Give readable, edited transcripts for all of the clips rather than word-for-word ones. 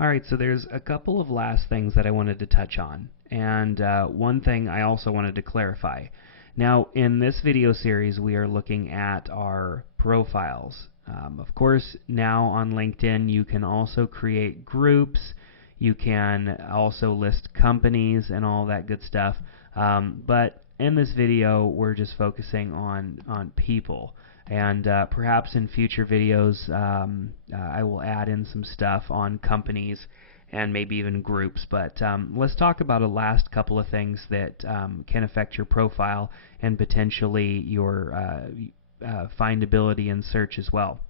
Alright, so there's a couple of last things that I wanted to touch on, and one thing I also wanted to clarify. Now, in this video series, we are looking at our profiles. Of course, now on LinkedIn, you can also create groups. You can also list companies and all that good stuff. But in this video, we're just focusing on people. And perhaps in future videos, I will add in some stuff on companies and maybe even groups. But let's talk about a last couple of things that can affect your profile and potentially your findability in search as well.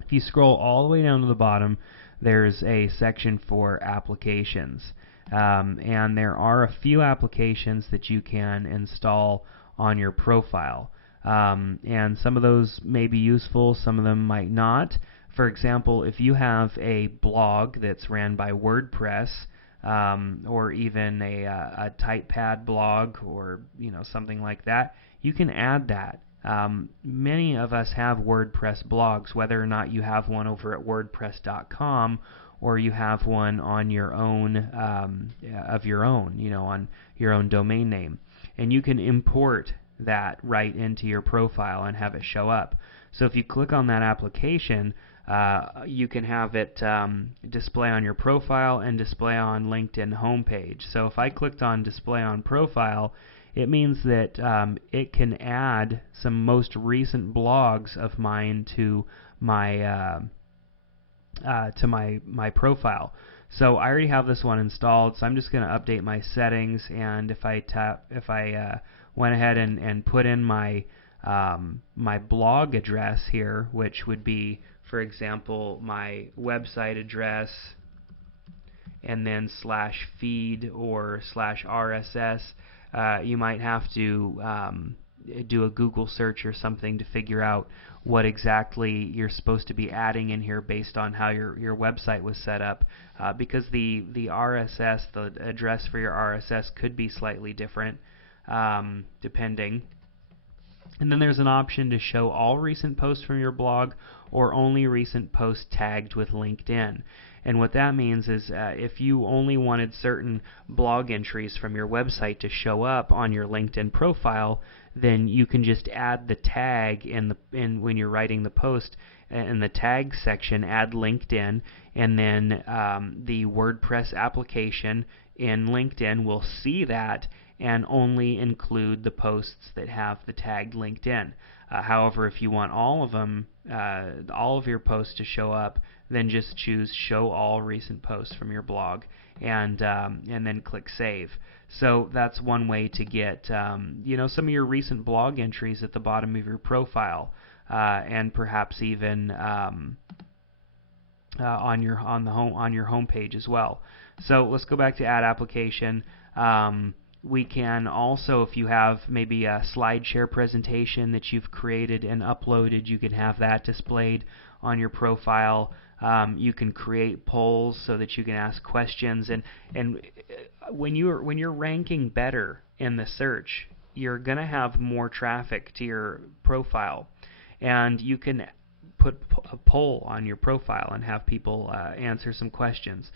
If you scroll all the way down to the bottom, there's a section for applications. And there are a few applications that you can install on your profile. And some of those may be useful, some of them might not. For example, if you have a blog that's ran by WordPress, or even a TypePad blog, or something like that, you can add that. Many of us have WordPress blogs, whether or not you have one over at WordPress.com or you have one on your own, of your own, on your own domain name, and you can import that right into your profile and have it show up. So if you click on that application, you can have it display on your profile and display on LinkedIn homepage. So if I clicked on display on profile, it means that it can add some most recent blogs of mine to my my profile. So I already have this one installed, so I'm just going to update my settings, and if I went ahead and put in my my blog address here, which would be, for example, my website address, and then /feed or /RSS, you might have to do a Google search or something to figure out what exactly you're supposed to be adding in here based on how your website was set up, because the RSS, the address for your RSS, could be slightly different depending. And then there's an option to show all recent posts from your blog or only recent posts tagged with LinkedIn. And what that means is if you only wanted certain blog entries from your website to show up on your LinkedIn profile, then you can just add the tag in when you're writing the post in the tag section, add LinkedIn, and then the WordPress application in LinkedIn will see that and only include the posts that have the tag LinkedIn. However, if you want all of them, all of your posts to show up, then just choose Show All Recent Posts from your blog, and then click Save. So that's one way to get some of your recent blog entries at the bottom of your profile, and perhaps even on your home page as well. So let's go back to Add Application. We can also, if you have maybe a SlideShare presentation that you've created and uploaded, you can have that displayed on your profile. You can create polls so that you can ask questions, and when you're ranking better in the search, you're going to have more traffic to your profile, and you can put a poll on your profile and have people answer some questions.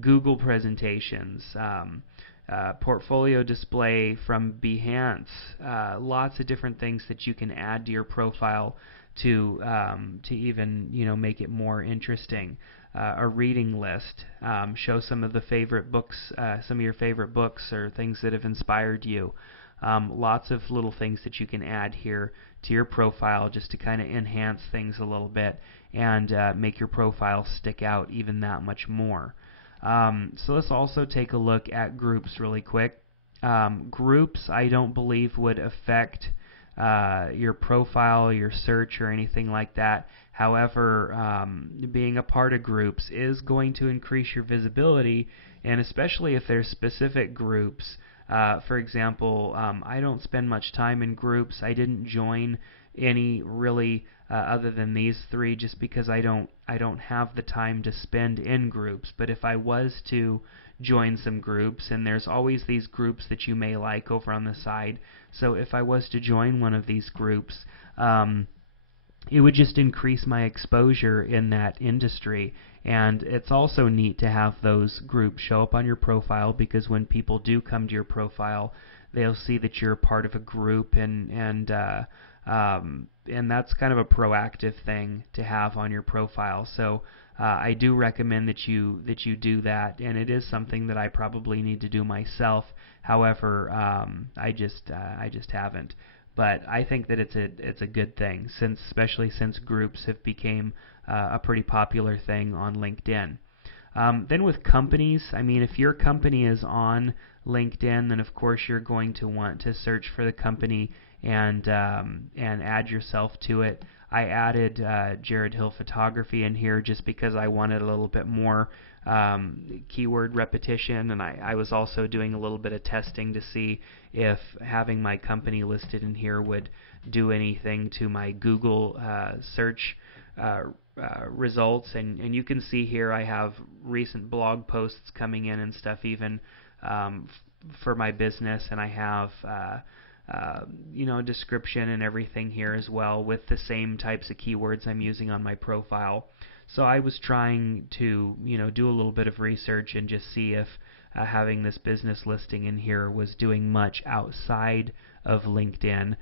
Google presentations, portfolio display from Behance, lots of different things that you can add to your profile to even make it more interesting. A reading list, show some of the favorite books, some of your favorite books or things that have inspired you. Lots of little things that you can add here to your profile just to kind of enhance things a little bit and make your profile stick out even that much more. So let's also take a look at groups really quick. Groups, I don't believe, would affect your profile, your search, or anything like that. However, being a part of groups is going to increase your visibility, and especially if there's specific groups. For example, I don't spend much time in groups. I didn't join any really other than these three, just because I don't have the time to spend in groups. But if I was to join some groups, and there's always these groups that you may like over on the side, so if I was to join one of these groups, it would just increase my exposure in that industry. And it's also neat to have those groups show up on your profile, because when people do come to your profile, they'll see that you're part of a group, and that's kind of a proactive thing to have on your profile. So I do recommend that you do that, and it is something that I probably need to do myself. However, I just haven't. But I think that it's a good thing, especially since groups have became a pretty popular thing on LinkedIn. Then with companies, I mean, if your company is on LinkedIn, then of course you're going to want to search for the company and add yourself to it. I added Jared Hill Photography in here just because I wanted a little bit more keyword repetition, and I was also doing a little bit of testing to see if having my company listed in here would do anything to my Google search results. And you can see here I have recent blog posts coming in and stuff, even for my business, and I have a description and everything here as well with the same types of keywords I'm using on my profile. So I was trying to do a little bit of research and just see if having this business listing in here was doing much outside of LinkedIn,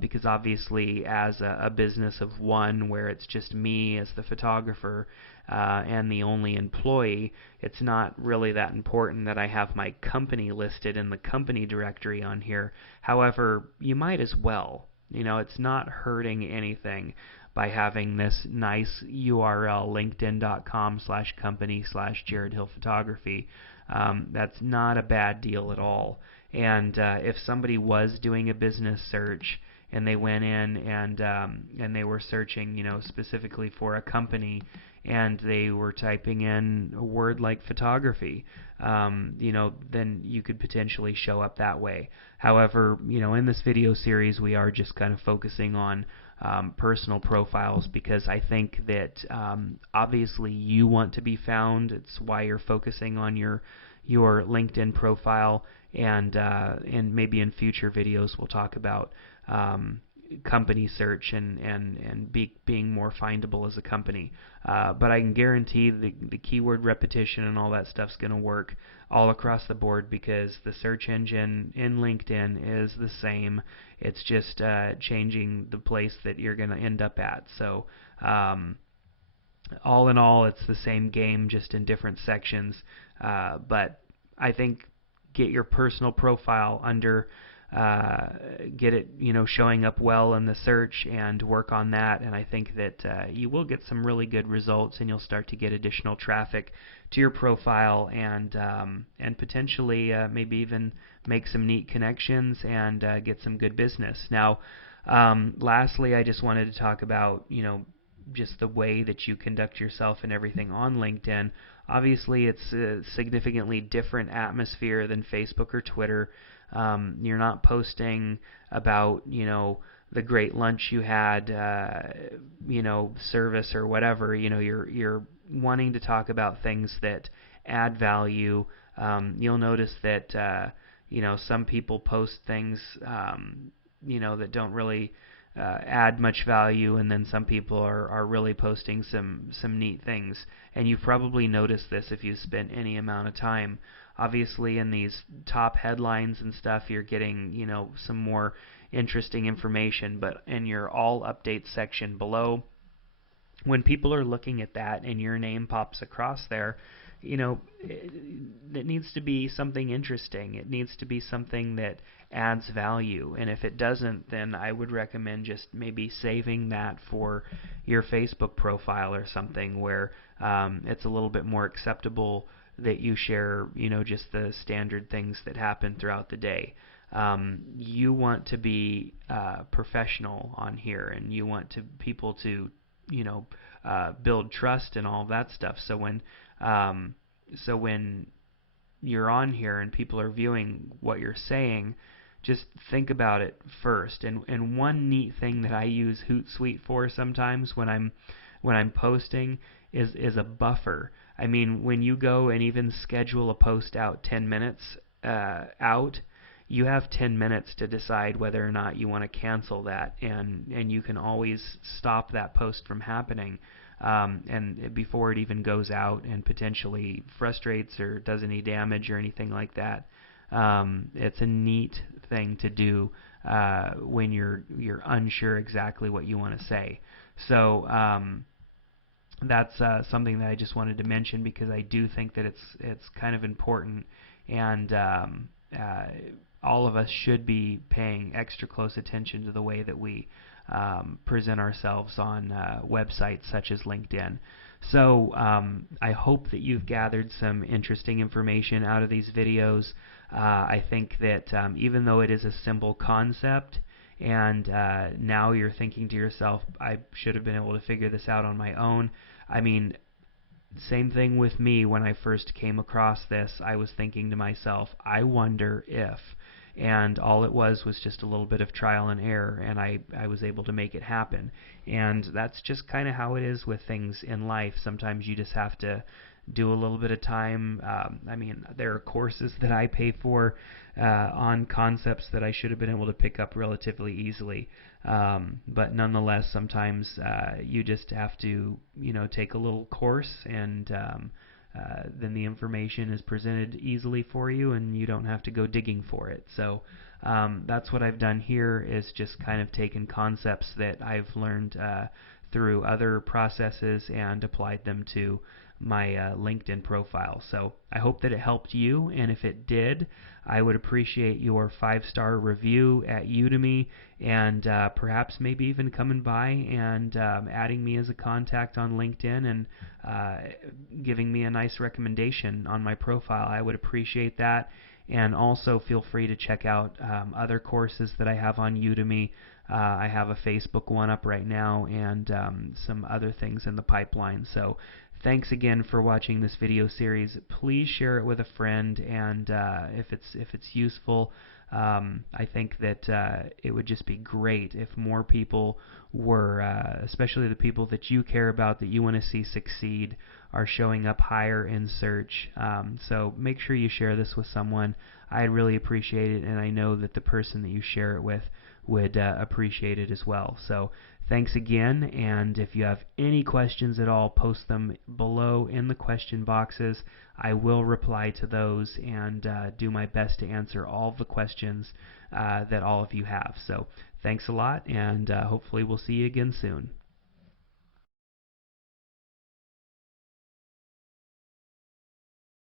because obviously as a business of one where it's just me as the photographer and the only employee, it's not really that important that I have my company listed in the company directory on here. However, you might as well. It's not hurting anything by having this nice URL, linkedin.com/company/Jared Hill Photography. That's not a bad deal at all. And if somebody was doing a business search and they went in and they were searching, specifically for a company, and they were typing in a word like photography, then you could potentially show up that way. However, in this video series, we are just kind of focusing on personal profiles, because I think that obviously you want to be found. It's why you're focusing on your LinkedIn profile, and maybe in future videos we'll talk about company search and being more findable as a company. But I can guarantee the keyword repetition and all that stuff's going to work all across the board, because the search engine in LinkedIn is the same. It's just changing the place that you're going to end up at. So all in all, it's the same game, just in different sections. But I think get your personal profile under, get it showing up well in the search, and work on that, and I think that you will get some really good results, and you'll start to get additional traffic to your profile, and potentially maybe even make some neat connections and get some good business. Now, lastly, I just wanted to talk about just the way that you conduct yourself and everything on LinkedIn. Obviously, it's a significantly different atmosphere than Facebook or Twitter. You're not posting about, the great lunch you had, service or whatever. You're wanting to talk about things that add value. You'll notice that, some people post things, that don't really add much value, and then some people are really posting some neat things. And you've probably noticed this if you've spent any amount of time. Obviously, in these top headlines and stuff, you're getting, some more interesting information, but in your all updates section below, when people are looking at that and your name pops across there, it needs to be something interesting. It needs to be something that adds value. And if it doesn't, then I would recommend just maybe saving that for your Facebook profile or something where it's a little bit more acceptable that you share, just the standard things that happen throughout the day. You want to be professional on here, and you want people to, build trust and all of that stuff. So when you're on here and people are viewing what you're saying, just think about it first. And one neat thing that I use Hootsuite for sometimes when I'm posting is a buffer. I mean, when you go and even schedule a post out 10 minutes out, you have 10 minutes to decide whether or not you want to cancel that, and you can always stop that post from happening, and before it even goes out and potentially frustrates or does any damage or anything like that. It's a neat thing to do when you're unsure exactly what you want to say. So that's something that I just wanted to mention, because I do think that it's kind of important, and all of us should be paying extra close attention to the way that we present ourselves on websites such as LinkedIn. So I hope that you've gathered some interesting information out of these videos. I think that even though it is a simple concept, and now you're thinking to yourself, I should have been able to figure this out on my own. I mean, same thing with me. When I first came across this, I was thinking to myself, I wonder if, and all it was just a little bit of trial and error, and I was able to make it happen. And that's just kind of how it is with things in life. Sometimes you just have to do a little bit of time. I mean, there are courses that I pay for on concepts that I should have been able to pick up relatively easily. But nonetheless, sometimes you just have to, take a little course, and then the information is presented easily for you, and you don't have to go digging for it. So that's what I've done here, is just kind of taken concepts that I've learned through other processes and applied them to my LinkedIn profile. So I hope that it helped you, and if it did, I would appreciate your 5-star review at Udemy, and perhaps maybe even coming by and adding me as a contact on LinkedIn, and giving me a nice recommendation on my profile. I would appreciate that. And also feel free to check out other courses that I have on Udemy. I have a Facebook one up right now, and some other things in the pipeline. So thanks again for watching this video series. Please share it with a friend, and if it's useful, I think that it would just be great if more people were, especially the people that you care about, that you want to see succeed, are showing up higher in search. So make sure you share this with someone. I'd really appreciate it, and I know that the person that you share it with would appreciate it as well. So thanks again, and if you have any questions at all, post them below in the question boxes. I will reply to those, and do my best to answer all the questions that all of you have. So thanks a lot, and hopefully we'll see you again soon.